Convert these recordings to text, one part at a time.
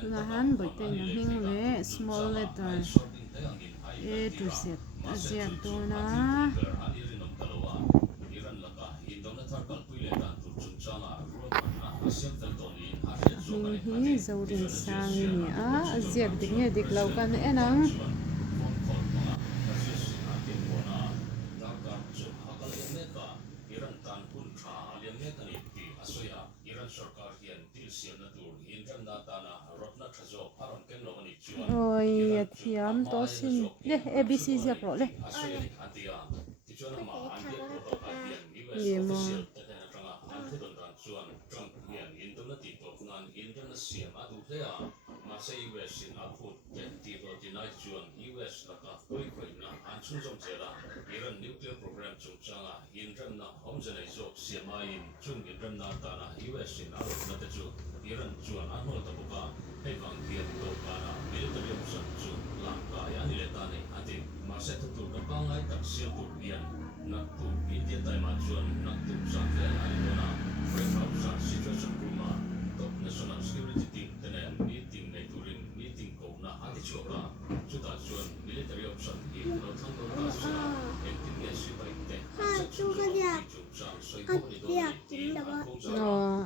tunah hian boitain a hing le small letter A to Z a ziak dawna hing hi zorin sang ni a ziak dik nge dik lo kan enang oi thiam to sin le abc ziak ro le yemo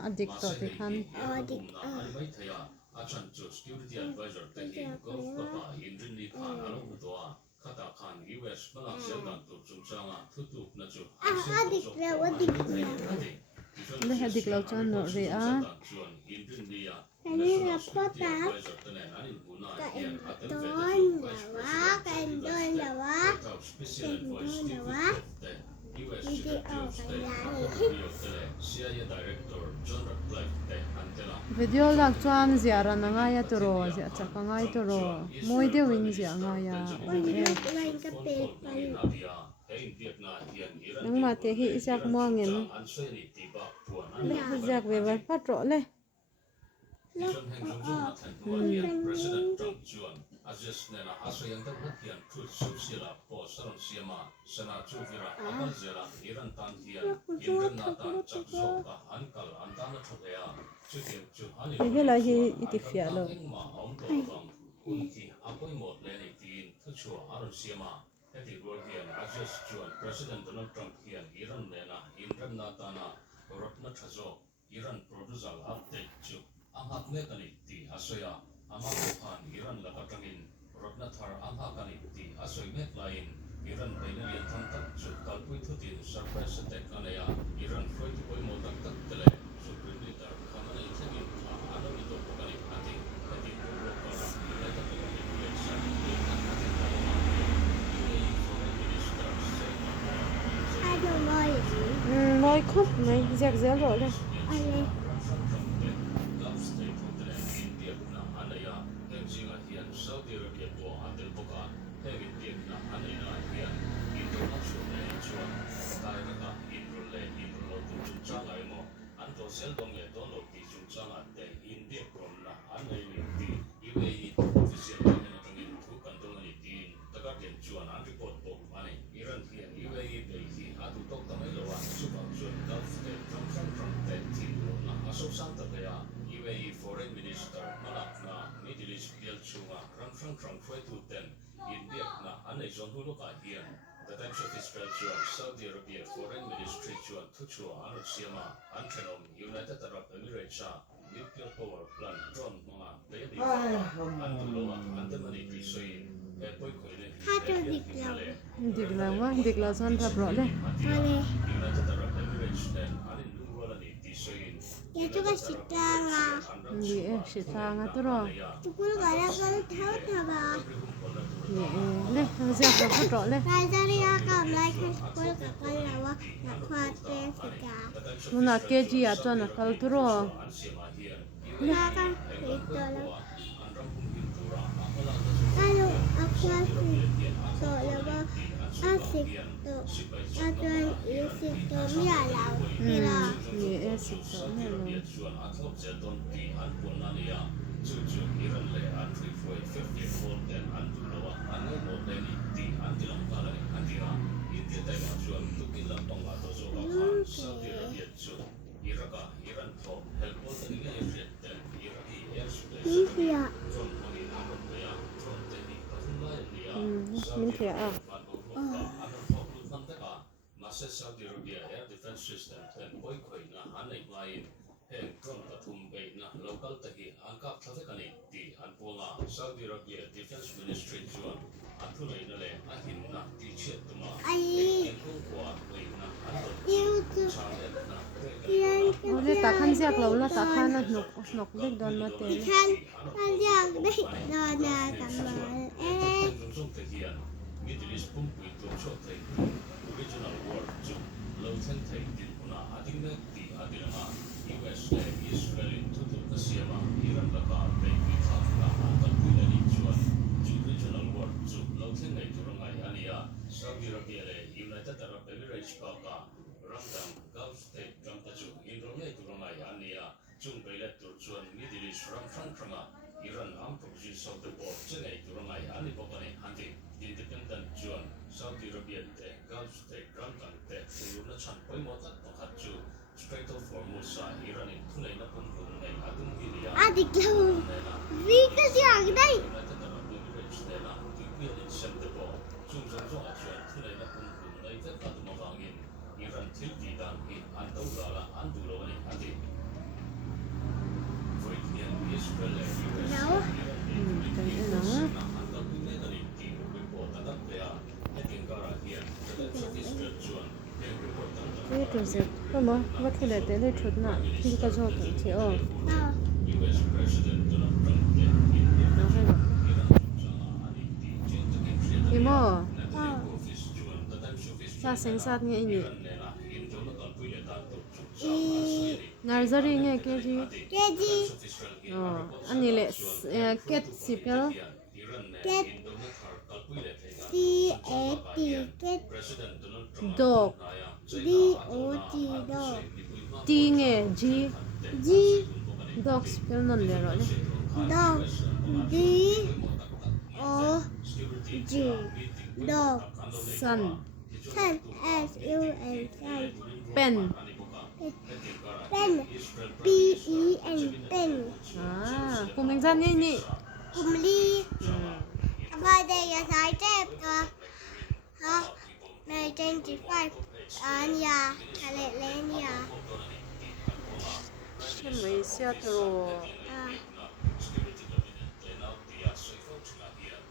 adik to ti khan le adik lo chan no re a Ini apa tak? Kain don lawa. Ini video lak chuan ziara na nga ya turo zia chaka ngai turo moi de win zia nga ya nang ma te hi isak mongin isak ve var patro le Ini lagi itifia lo. Moi khóc mày giặc dễ rồi đây. Saudi Arabia Foreign Ministry chuan thu chua anu siama antrenom United Arab Emirates nuclear power plant drone manga baby antulowa antamani pisoin poi koile Dikla son rabro le. United Arab Emirates dan anin luwala ni pisoin Ya juga sitanga. Di sitanga turo. Tukul gara kalau tahu taba. Le ziak ro patro le. Dari akam lai tukul kakal lawa nak kuate sika. Muna keji ya chuan kal turo. Kan itu lah. Kalau aku to lawa asik to atuan isik to mialau. Kira. Ye esik to ne lo. Min thia. Min thia à. Masa Saudi Arabia Air Defense System ten boy koi na hanai main heng drone pathum bei na local tahi angkap thatakani ti anponga Saudi Arabia Defense Ministry chuan athunai na le ahin na ti chet tuma Ai. ko kwa koi na anron Yêu tu. changel na Ole ta khan siak lo la ta khan nok lek don ma te. Khan yang đấy rồi nè cảm ơn em. Middle East pumpui to chot thai original war chu lo then thai din una ading na ti adilanga US le Israel to to asiama Iran la ka pe ki tha ka ta puila ni chuan chu regional war chu lo then nei turanga ania Saudi Arabia le United Arab Emirates ka rangdam Gulf state kam ta chu indro nei turanga ania chung pele tur chuan Middle East ram franga Iran armed province of the war chenei turanga ani bokani hanti independent John Saudi Arabia te Gulf state rangdam te uruna chan poi motat to khachu Strait of Hormuz sa Iran in thunai na pun gun nei adum hilia Adik lâu. Vì cái yang đấy. United Arab Emirates te na ti pian in sem de bo chung jong jong a chuan thunai na pun gun nei te adum awangin Iran thil ti dang hi an to la an du lo ni ati Britain Israel US Đâu? Kan ina. Cái trường sẽ có mà bắt phụ lệ tế lấy chút nè khi có cho tụi chị ơi em ơi sao sinh sát nghe nhỉ nursery nghe cái gì Cái gì? anh ấy lệ kết sipel Kết. C A T kết. dog D O G dog. T nghe G G dog spell non lệ rồi dog. D O G dog. sun Sun S U N sun. pen Pen P E N pen. à cùng mình ra nghe nhỉ Cùng ly. Bây đây là thái chép cơ. Hả? Này trên chỉ phải nhà, hay lệ lên nhà. Malaysia to